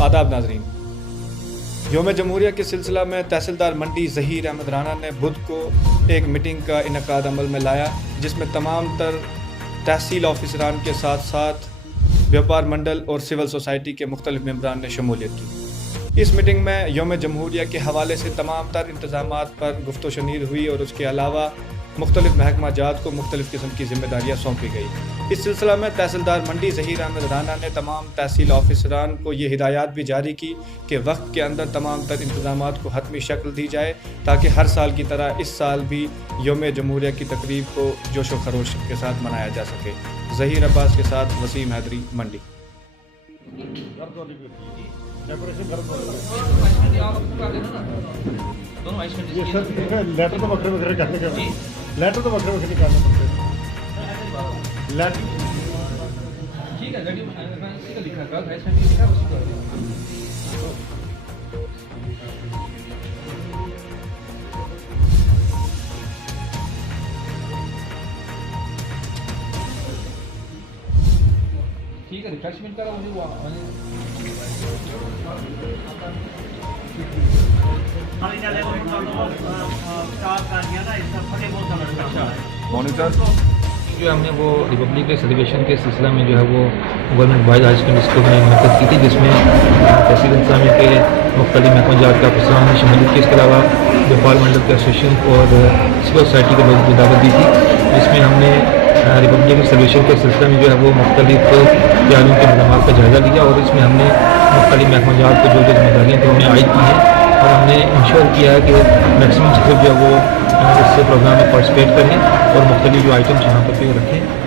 आदाब नाजरीन, यौम जमहूरिया के सिलसिला में तहसीलदार मंडी ज़हीर अहमद राना ने बुध को एक मीटिंग का इनकाद अमल में लाया, जिसमें तमाम तर तहसील ऑफिसरान के साथ साथ व्यापार मंडल और सिविल सोसाइटी के मुख्तलिफ मेंबरान ने शमूलियत की। इस मीटिंग में यौम जमहूरिया के हवाले से तमाम तर इंतज़ामात पर गुफ्तो शनीद हुई और उसके अलावा मुख्तलिफ महकमा जात को मुख्तलिफ किस्म की जिम्मेदारियाँ सौंपी गई। इस सिलसिला में तहसीलदार मंडी ज़हीर अहमद राना ने तमाम तहसील ऑफिसरान को ये हिदायत भी जारी की कि वक्त के अंदर तमाम तर इंतज़ामात को हतमी शक्ल दी जाए, ताकि हर साल की तरह इस साल भी यौम जमहूरिया की तकरीब को जोश व खरोश के साथ मनाया जा सके। ज़हीर अब्बास के साथ वसीम हैदरी, मंडी। लेटर तो वक्रे वक्रे करने के लेटर तो वक्रे वक्रे करने पड़ते लेटर ठीक है गाड़ी में लिखा था इसमें लिखा उसको कर देना। ठीक है रिफ्रेशमेंट करा मुझे वो जो हमने वो रिपब्लिक डे सेलिब्रेशन के सिलसिला में जो है वो government boys high secondary school में मुनक़िद की थी, जिसमें तहसील इंतज़ामिया के मुख्तलिफ महकमा जात का अफसरान ने शमूलियत की। इसके अलावा व्यापार मंडल के एसोसिएशन और सिविल सोसाइटी के लोगों की दावत दी थी, जिसमें हमने रिपब्लिक डे सेलिब्रेशन के सिलसिले में जो है वो मुख्तलिफ तैयारियों के इंतजाम का जायज़ा लिया और इसमें हमने मुख्तलिफ महकमा जात को जो जिम्मेदारियाँ थी उन्हें आयद की हैं और हमने इंश्योर किया है कि मैक्सिमम चीज़ें जो है वो इस प्रोग्राम में पार्टिसिपेट करें और मुख्तलिफ जो आइटम्स यहाँ पर भी रखें।